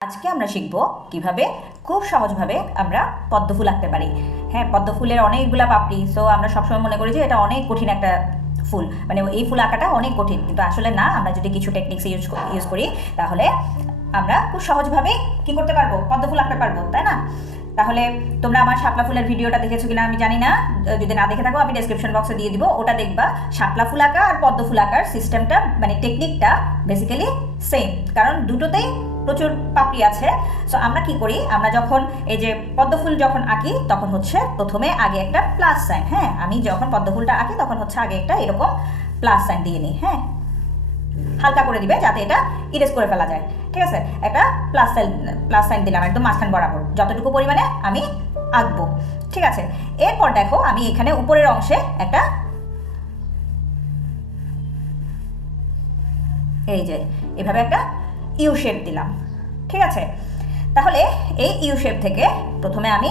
আজকে আমরা শিখব কিভাবে খুব সহজভাবে আমরা পদ্ম ফুল আঁকতে পারি। হ্যাঁ, পদ্ম ফুলের অনেকগুলা পাপড়ি, সো আমরা সবসময় মনে করি যে এটা অনেক কঠিন একটা ফুল, মানে এই ফুল আঁকাটা অনেক কঠিন, কিন্তু আসলে না। আমরা যদি কিছু টেকনিক্স ইউজ করি তাহলে আমরা খুব সহজভাবেই কি করতে পারবো, পদ্ম ফুল আঁকতে পারবো, তাই না? তাহলে তোমরা আমার শাপলা ফুলের ভিডিওটা দেখেছো কিনা আমি জানি না, যদি না দেখে থাকো আমি ডেসক্রিপশন বক্সে দিয়ে দিব, ওটা দেখবা। শাপলা ফুল আঁকা আর পদ্ম ফুল আঁকার সিস্টেমটা মানে টেকনিকটা বেসিক্যালি সেম, কারণ দুটোতেই প্রচুর পাপড়ি আছে। সো আমরা কি করি, আমরা যখন এই যে পদ্ম ফুল যখন আঁকি তখন হচ্ছে প্রথমে আগে একটা প্লাস সাইন। হ্যাঁ, আমি যখন পদ্ম ফুলটা আঁকি তখন হচ্ছে আগে একটা এরকম প্লাস সাইন দিয়ে নিই। হ্যাঁ, হালকা করে দিবে যাতে এটা ইরেজ করে ফেলা যায়। ঠিক আছে, একটা প্লাস সাইন দিলাম একদম মাঝখান বরাবর, যতটুকু পরিমাণে আমি আঁকবো। ঠিক আছে, এরপর দেখো আমি এখানে উপরের অংশে একটা এই যে এভাবে একটা ইউ শেপ দিলাম। ঠিক আছে, তাহলে এই ইউ শেপ থেকে প্রথমে আমি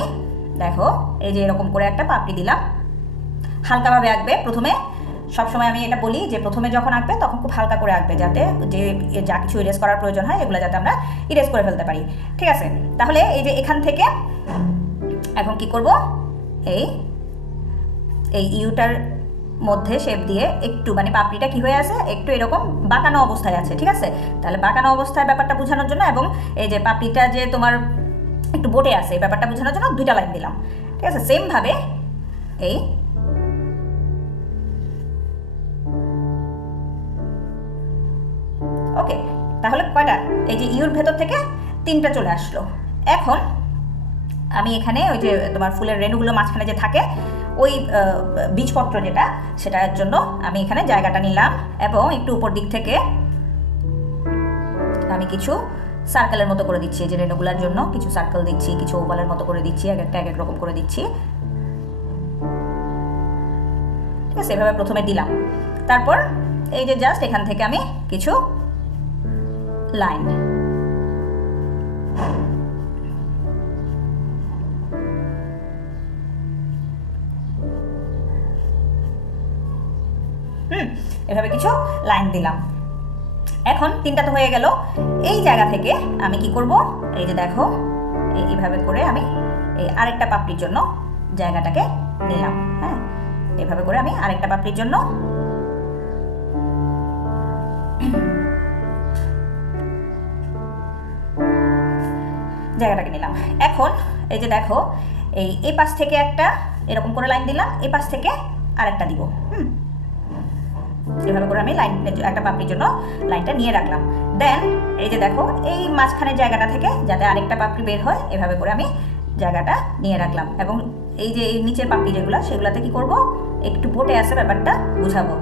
দেখো এই যে এরকম করে একটা পাপড়ি দিলাম। হালকাভাবে আঁকবে প্রথমে, সবসময় আমি এটা বলি যে প্রথমে যখন আঁকবে তখন খুব হালকা করে আঁকবে, যাতে যে যা কিছু ইরেজ করার প্রয়োজন হয় এগুলো যাতে আমরা ইরেজ করে ফেলতে পারি। ঠিক আছে, তাহলে এই যে এখান থেকে এখন কি করব, এই ইউটার মধ্যে শেপ দিয়ে একটু মানে পাপড়িটা কি হয়ে আছে, একটু এরকম বাঁকানো অবস্থায় আছে। ঠিক আছে, তাহলে বাঁকানো অবস্থায় ব্যাপারটা বোঝানোর জন্য এবং এই যে পাপড়িটা যে তোমার একটু বোটে আছে এই ব্যাপারটা বোঝানোর জন্য দুইটা লাইন দিলাম। ঠিক আছে, সেম ভাবে এই ওকে, তাহলে কয়টা, এই যে ইউর ভেতর থেকে তিনটা চলে আসলো। এখন আমি এখানে ওই যে তোমার ফুলের রেণুগুলো মাঝখানে যে থাকে ওই বীজপত্র যেটা, সেটার জন্য আমি এখানে জায়গাটা নিলাম এবং একটু উপর দিক থেকে আমি কিছু সার্কেলের মতো করে দিচ্ছি। যে রেণুগুলোর জন্য কিছু সার্কেল দিচ্ছি, কিছু ওভালের মতো করে দিচ্ছি, এক একটা এক এক রকম করে দিচ্ছি। ঠিক আছে, এভাবে প্রথমে দিলাম, তারপর এই যে জাস্ট এখান থেকে আমি কিছু লাইন এভাবে কিছু লাইন দিলাম। এখন তিনটা তো হয়ে গেল। এই জায়গা থেকে আমি কি করব, এই যে দেখো এইভাবে করে আমি এই আরেকটা পাপড়ির জন্য জায়গাটাকে নিলাম। হ্যাঁ, এভাবে করে আমি আরেকটা পাপড়ির জন্য জায়গাটাকে নিলাম। এখন এই যে দেখো এই পাশ থেকে একটা এরকম করে লাইন দিলাম, এই পাশ থেকে আরেকটা দিব। এভাবে করে আমি লাইন একটা পাপড়ির জন্য লাইনটা নিয়ে রাখলাম। দেন এই যে দেখো এই মাঝখানের জায়গাটা থেকে যাতে আরেকটা পাপড়ি বের হয় এভাবে করে আমি জায়গাটা নিয়ে রাখলাম। এবং এই যে এই নিচের পাপড়ি যেগুলো সেগুলোতে কি করব, একটু বোটে আছে ব্যাপারটা বুঝাবো।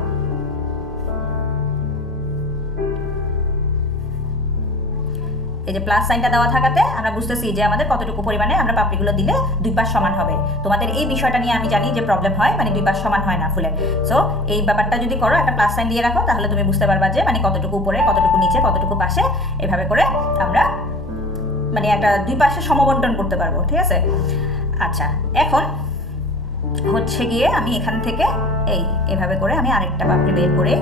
এই যে প্লাস সাইনটা দেওয়া থাকাতে আমরা বুঝতেছি যে আমাদের কতটুকু পরিমাণে আমরা পাপড়িগুলো দিলে দুই পাশ সমান হবে। তোমাদের এই বিষয়টা নিয়ে আমি জানি যে প্রবলেম হয়, মানে দুই পাশ সমান হয় না ফুলের। সো এই ব্যাপারটা যদি করো, একটা প্লাস সাইন দিয়ে রাখো, তাহলে তুমি বুঝতে পারবা যে মানে কতটুকু উপরে, কতটুকু নিচে, কতটুকু পাশে, এভাবে করে আমরা মানে একটা দুই পাশে সমবন্টন করতে পারবো। ঠিক আছে, আচ্ছা এখন হচ্ছে গিয়ে আমি এখান থেকে এভাবে করে আমি আরেকটা পাপড়ি বের করে,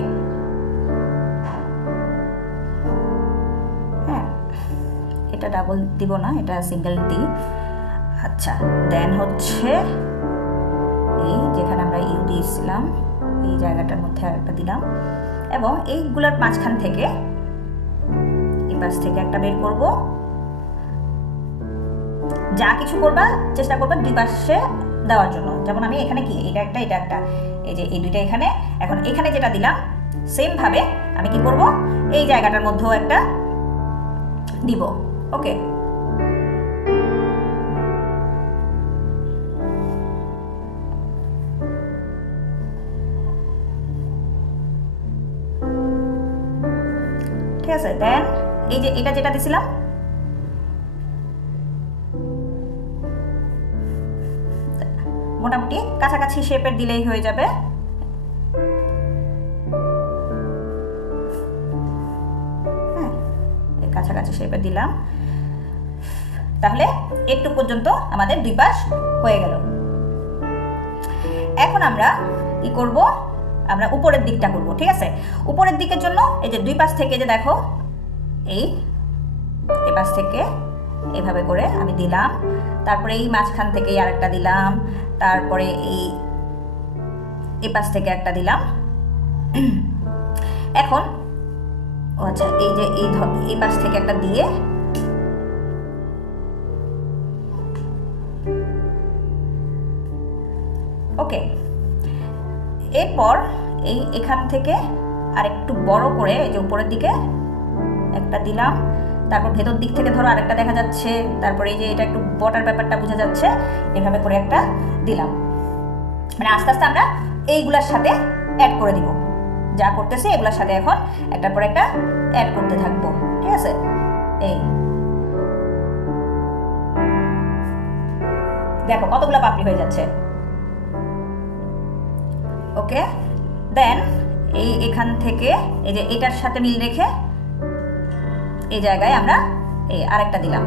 এটা ডাবল দিব না, এটা সিঙ্গেল দিই। আচ্ছা, দেন হচ্ছে এই যেখানে আমরা ইউ দিয়েছিলাম এই জায়গাটার মধ্যে আরেকটা দিলাম এবং এইগুলোর মাঝখান থেকে এই পাশ থেকে একটা বের করব। যা কিছু করবা চেষ্টা করবা দুই পাশে দেওয়ার জন্য। যেমন আমি এখানে কি এটা একটা এটা একটা, এই যে এই দুইটা এখানে, এখন এখানে যেটা দিলাম সেম ভাবে আমি কি করব, এই জায়গাটার মধ্যেও একটা দিব। ওকে, ঠিক আছে। দেন এই যে এটা যেটা দিছিলাম মোটামুটি কাছাকাছি শেপের দিলেই হয়ে যাবে। হ্যাঁ, কাছাকাছি শেপের দিলাম, তাহলে একটু পর্যন্ত আমাদের দুই পাশ হয়ে গেল। এখন আমরা কি করব, আমরা উপরের দিকটা করব। ঠিক আছে, উপরের দিকের জন্য এই যে দুই পাশ থেকে যে দেখো এই এপাশ থেকে এভাবে করে আমি দিলাম, তারপরে এই মাঝখান থেকে আরেকটা দিলাম, তারপরে এই এপাশ থেকে একটা দিলাম। এখন আচ্ছা এই যে এই পাশ থেকে একটা দিয়ে ওকে, এরপর এখান থেকে আর একটু বড় করে এই যে উপরের দিকে একটা দিলাম, তারপর ভেতর দিক থেকে ধরো আরেকটা দেখা যাচ্ছে, তারপরে এই যে এটা একটু বটার ব্যাপারটা বোঝা যাচ্ছে, এভাবে করে একটা দিলাম। মানে আস্তে আস্তে আমরা এইগুলার সাথে অ্যাড করে দিব, যা করতেছি এগুলোর সাথে এখন একটার পর একটা অ্যাড করতে থাকবো, ঠিক আছে। এই দেখো কতগুলো পাপড়ি হয়ে যাচ্ছে। ওকে, দেন এখান থেকে এই যে এটার সাথে মিল রেখে এই জায়গায় আমরা এই আরেকটা দিলাম,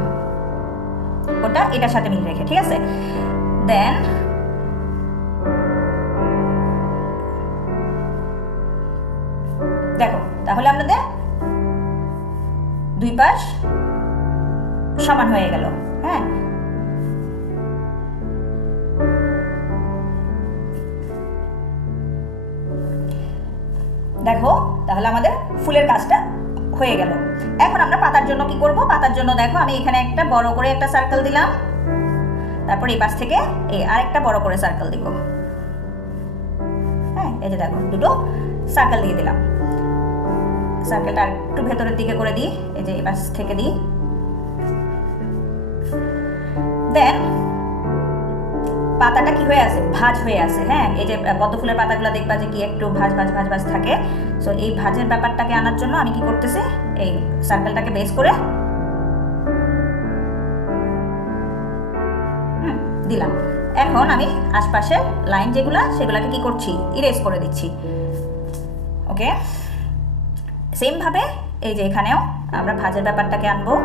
ওটা এটার সাথে মিল রেখে, ঠিক আছে। দেন দেখো তাহলে আমাদের দুই পাশ সমান হয়ে গেল। হ্যাঁ, দেখো তাহলে আমাদের ফুলের কাজটা হয়ে গেল। এখন আমরা পাতার জন্য কি করব? পাতার জন্য দেখো আমি এখানে একটা বড় করে একটা সার্কেল দিলাম, তারপর এই পাশ থেকে এই আরেকটা বড় করে সার্কেল দিব। হ্যাঁ, এই যে দেখো দুটো সার্কেল দিয়ে দিলাম। সার্কেলটা একটু ভেতরের দিকে করে দিই, এই যে এই পাশ থেকে দিই। দেন পাতাটা কি হয়ে আছে? ভাঁজ হয়ে আছে। হ্যাঁ, এই যে পদ্ম ফুলের পাতাগুলো দেখবা যে কি একটু ভাঁজ ভাঁজ ভাঁজ ভাঁজ থাকে। সো এই ভাঁজের ব্যাপারটাকে আনার জন্য আমি কি করতেছি, এই সার্কেলটাকে বেস করে দিলাম। এখন আমি আশপাশের লাইন যেগুলা সেগুলাকে কি করছি, ইরেজ করে দিচ্ছি। ওকে, সেম ভাবে এই যে এখানেও আমরা ভাঁজের ব্যাপারটাকে আনবো।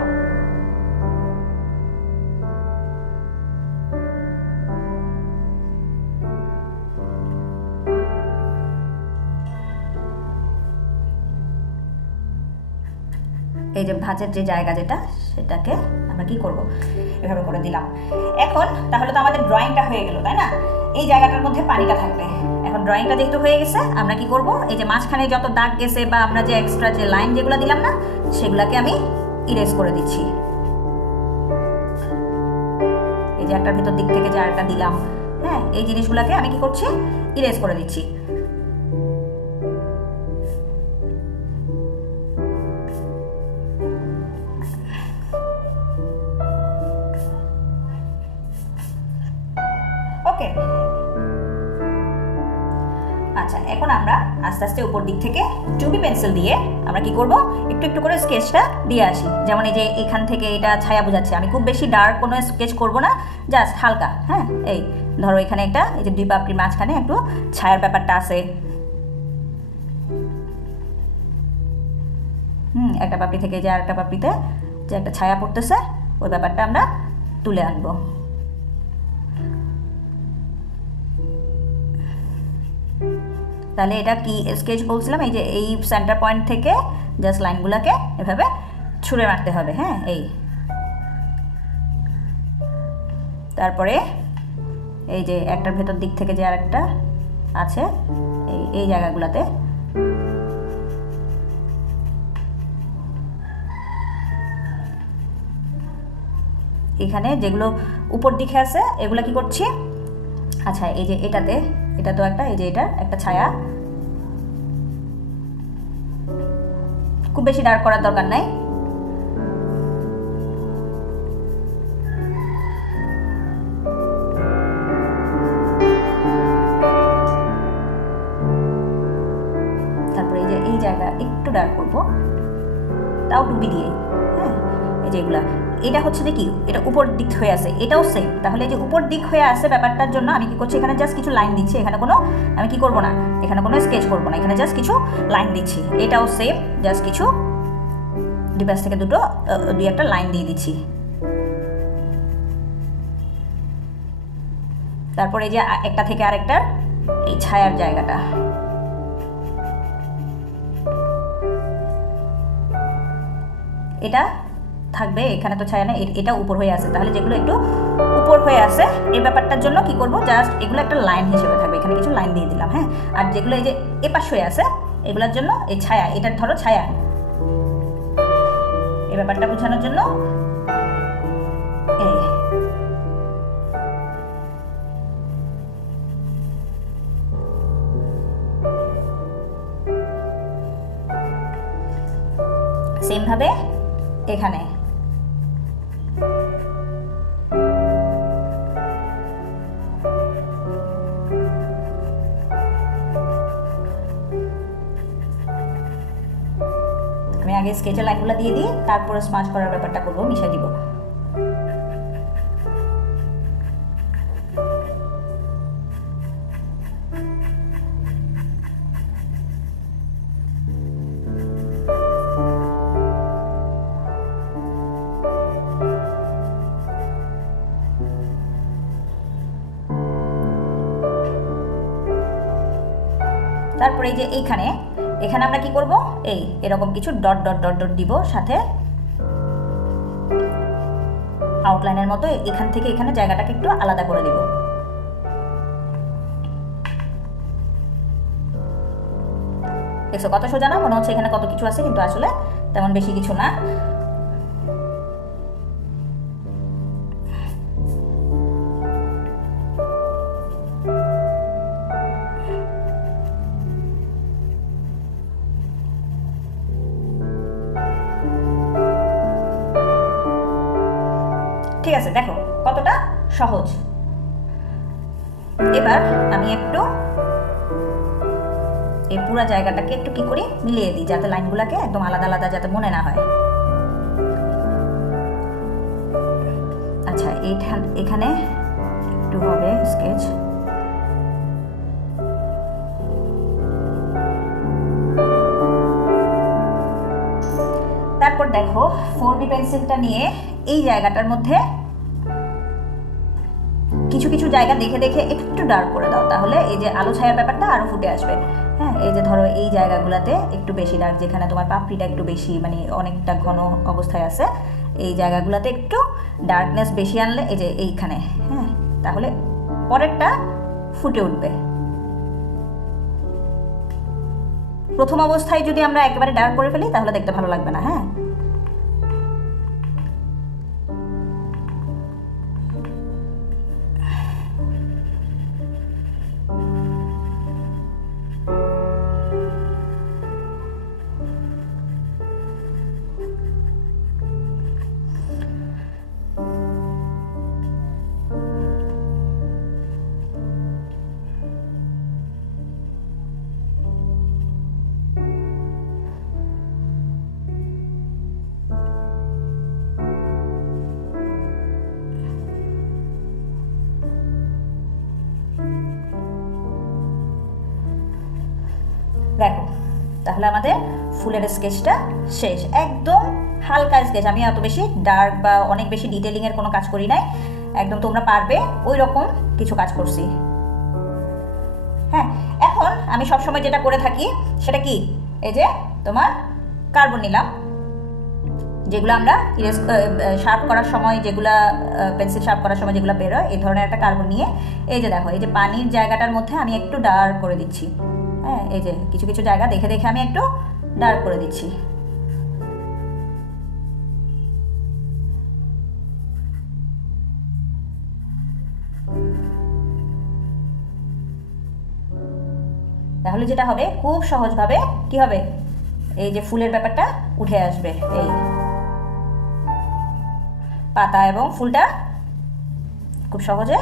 এই যে ভাঁজের যে জায়গা যেটা সেটাকে আমরা কি করব, এভাবে করে দিলাম। এখন তাহলে তো আমাদের ড্রয়িংটা হয়ে গেল, তাই না? এই জায়গাটার মধ্যে পানিটা থাকবে। এখন ড্রয়িংটা যেহেতু হয়ে গেছে, আমরা কি করব, এই যে মাঝখানে যত দাগ গেছে বা আমরা যে এক্সট্রা যে লাইন যেগুলো দিলাম না, সেগুলোকে আমি ইরেজ করে দিচ্ছি। এই যে একটা ভেতর দিক থেকে যে আরেকটা দিলাম, হ্যাঁ, এই জিনিসগুলোকে আমি কি করছি, ইরেজ করে দিচ্ছি। ওকে, আচ্ছা এখন আমরা আস্তে আস্তে উপর দিক থেকে 2B পেন্সিল দিয়ে আমরা কি করব, একটু একটু করে স্কেচটা দিয়ে আসি। যেমন এই যে এখান থেকে এটা ছায়া বোঝাচ্ছে, আমি খুব বেশি ডার্ক কোনো স্কেচ করব না, জাস্ট হালকা। হ্যাঁ, এই ধরো এখানে একটা এই যে দুই পাপড়ির মাঝখানে একটু ছায়ার ব্যাপারটা আছে। একটা পাপড়ি থেকে যে আরেকটা পাপড়িতে যে একটা ছায়া পড়তেছে, ওই ব্যাপারটা আমরা তুলে আনবো। তাহলে এটা কি স্কেচ বলছিলাম, এই যে এই সেন্টার পয়েন্ট থেকে জাস্ট লাইনগুলোকে এভাবে ছুঁড়ে মারতে হবে। হ্যাঁ, এই তারপরে এই যে একটার ভেতর দিক থেকে যে আরেকটা আছে, এই জায়গাগুলোতে এখানে যেগুলো উপর দিকে আছে এগুলো কি করছি, আচ্ছা এই যে এটাতে, এটা তো একটা, এই যে এটার একটা ছায়া, খুব বেশি ডার্ক করার দরকার নাই। তারপরে এই যে এই জায়গা একটু ডার্ক করবো, তাও 2B দিয়ে। হ্যাঁ, এই যে এগুলা, এটা হচ্ছে যে কি, এটা উপর দিক হয়ে আছে, এটাও সেম। তাহলে এই যে উপর দিক হয়ে আছে ব্যাপারটার জন্য আমি কি করছি, এখানে জাস্ট কিছু লাইন দিচ্ছি। এখানে কোনো আমি কি করব না, এখানে কোনো স্কেচ করব না, এখানে জাস্ট কিছু লাইন দিচ্ছি। এটাও সেম, জাস্ট কিছু দুই পাশ থেকে দুই একটা লাইন দিয়ে দিচ্ছি। তারপরে এই যে একটা থেকে আরেকটার এই ছায়ার জায়গাটা, এটা থাকবে, এখানে তো ছায়া নেই, এটা উপর হয়ে আছে, তাহলে যেগুলো একটু উপর হয়ে আছে এই ব্যাপারটার জন্য কি করব, জাস্ট এগুলো একটা লাইন হিসেবে থাকবে, এখানে কিছু লাইন দিয়ে দিলাম। হ্যাঁ, আর যেগুলো এই যে এপাশ হয়ে আছে এগুলোর জন্য এই ছায়া, এটার ধরো ছায়া, এই ব্যাপারটা বোঝানোর জন্য এই সেম ভাবে এখানে আমি আগে স্কেচের লাইনগুলো দিয়ে দিই, তারপরে স্মাচ করার ব্যাপারটা করবো, মিশিয়ে দিব। তারপরে এই যে এখানে আমরা কি করব, এই এরকম কিছু ডট ডট ডট ডট দিব, সাথে আউটলাইনের মতো এখান থেকে এখানে জায়গাটাকে একটু আলাদা করে দিব। দেখছো কত সোজা না, মনে হচ্ছে এখানে কত কিছু আছে, কিন্তু আসলে তেমন বেশি কিছু না। ঠিক আছে, দেখো কতটা সহজ। এবার আমি একটু এই পুরো জায়গাটাকে একটু কি করি, মিলিয়ে দিই, যাতে লাইনগুলোকে একদম আলাদা আলাদা যাতে মনে না হয়। আচ্ছা, এখানে একটু হবে স্কেচ। তারপর দেখো 4B পেন্সিলটা নিয়ে এই জায়গাটার মধ্যে কিছু কিছু জায়গা দেখে দেখে একটু ডার্ক করে দাও, তাহলে এই যে আলো ছায়ার ব্যাপারটা আরো ফুটে আসবে। হ্যাঁ, এই যে ধরো এই জায়গাগুলোতে একটু বেশি ডার্ক, যেখানে তোমার পাপড়িটা একটু বেশি মানে অনেকটা ঘন অবস্থায় আছে, এই জায়গাগুলোতে একটু ডার্কনেস বেশি আনলে, এই যে এইখানে, হ্যাঁ, তাহলে পরেরটা ফুটে উঠবে। প্রথম অবস্থায় যদি আমরা একেবারে ডার্ক করে ফেলি তাহলে দেখতে ভালো লাগবে না। হ্যাঁ, দেখো তাহলে আমাদের ফুলের স্কেচটা শেষ, একদম হালকা স্কেচ। আমি এত বেশি ডার্ক বা অনেক বেশি ডিটেলিং এর কোনো কাজ করি নাই, একদম তোমরা পারবে ওই রকম কিছু কাজ করছি। হ্যাঁ, এখন আমি সবসময় যেটা করে থাকি সেটা কি, এই যে তোমার কার্বন নিলাম, যেগুলো আমরা ইরেজ শার্প করার সময়, যেগুলা পেন্সিল শার্প করার সময় যেগুলো বেরোয়, এই ধরনের একটা কার্বন নিয়ে এই যে দেখো এই যে পানির জায়গাটার মধ্যে আমি একটু ডার্ক করে দিচ্ছি। হ্যাঁ, এই যে কিছু কিছু জায়গা দেখে দেখে আমি একটু ডার্ক করে দিচ্ছি। তাহলে যেটা হবে, খুব সহজভাবে কি হবে, এই যে ফুলের ব্যাপারটা উঠে আসবে, এই পাতা এবং ফুলটা খুব সহজে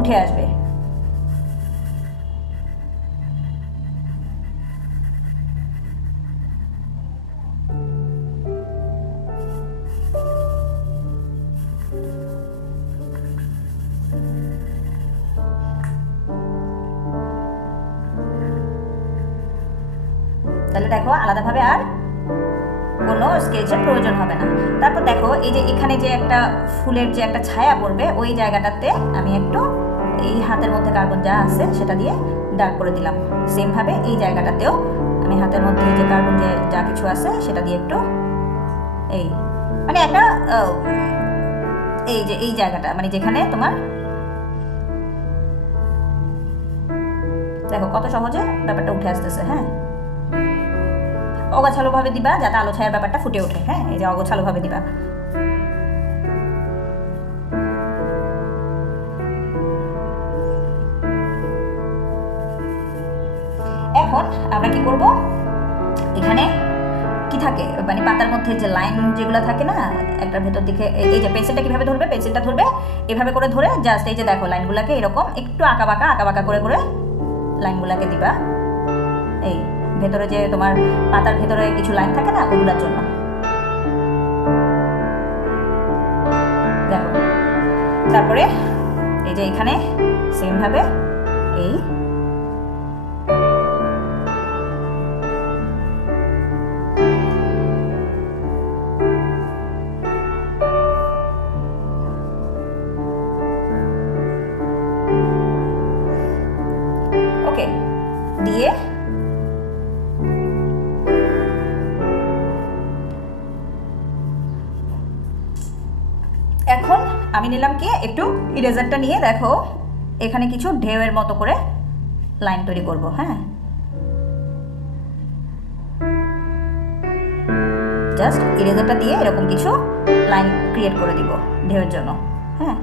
উঠে আসবে। তাহলে দেখো আলাদাভাবে আর কোনো স্কেচের প্রয়োজন হবে না। তারপর দেখো এই যে এখানে যে একটা ফুলের যে একটা ছায়া পড়বে, ওই জায়গাটাতে আমি একটু এই হাতের মধ্যে কার্বন যা আছে সেটা দিয়ে ডার্ক করে দিলাম। সেম ভাবে এই জায়গাটাতেও আমি হাতের মধ্যে যে কার্বন যে যা কিছু আছে সেটা দিয়ে একটু এই মানে একটা এই যে এই জায়গাটা মানে যেখানে তোমার দেখো কত সহজে ব্যাপারটা উঠে আসতেছে। হ্যাঁ, অগোছালোভাবে দিবা যাতে আলো ছায়ার ব্যাপারটা ফুটে ওঠে। হ্যাঁ, এই যে অগোছালোভাবে দিবা। এখন আমরা কি করব, এখানে কি থাকে মানে পাতার মধ্যে যে লাইন যেগুলো থাকে না একটা ভেতর দিকে, এই যে পেন্সিলটা কিভাবে ধরবে, পেন্সিলটা ধরবে এভাবে করে ধরে জাস্ট এই যে দেখো লাইনগুলোকে এরকম একটু আঁকা বাঁকা করে করে লাইনগুলোকে দিবা। এই ভেতরে যে তোমার পাতার ভেতরে কিছু লাইন থাকে না ওগুলোর জন্য। দেখো তারপরে এই যে এখানে সেম ভাবে এই ওকে দিয়ে এখন আমি নিলাম কি একটু ইরেজারটা নিয়ে দেখো এখানে কিছু ঢেউয়ের মতো করে লাইন তৈরি করব। হ্যাঁ, জাস্ট ইরেজারটা দিয়ে এরকম কিছু লাইন ক্রিয়েট করে দিব ঢেউয়ের জন্য। হ্যাঁ,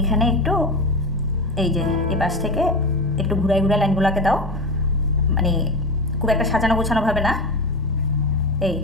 এখানে একটু এই যে এই পাশ থেকে একটু ঘুরাই ঘুরাই লাইনগুলোকে দাও, মানে খুব একটা সাজানো গোছানো ভাবে না। এই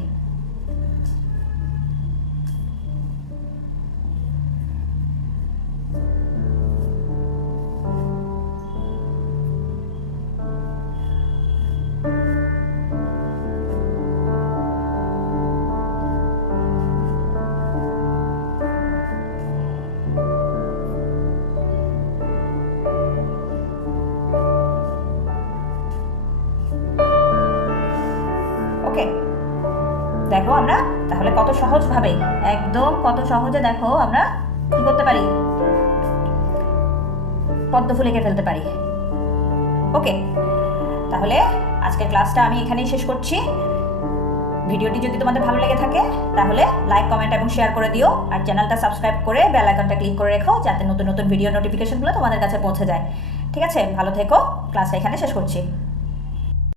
ওকে, দেখো আমরা তাহলে কত সহজভাবে একদম কত সহজে দেখো আমরা কি করতে পারি, পদ্ম ফুল এঁকে ফেলতে পারি। ওকে, তাহলে আজকের ক্লাসটা আমি এখানেই শেষ করছি। ভিডিওটি যদি তোমাদের ভালো লেগে থাকে তাহলে লাইক, কমেন্ট এবং শেয়ার করে দিও, আর চ্যানেলটা সাবস্ক্রাইব করে বেল আইকনটা ক্লিক করে রেখো যাতে নতুন নতুন ভিডিও নোটিফিকেশনগুলো তোমাদের কাছে পৌঁছে যায়। ঠিক আছে, ভালো থেকো। ক্লাসটা এখানে শেষ করছি।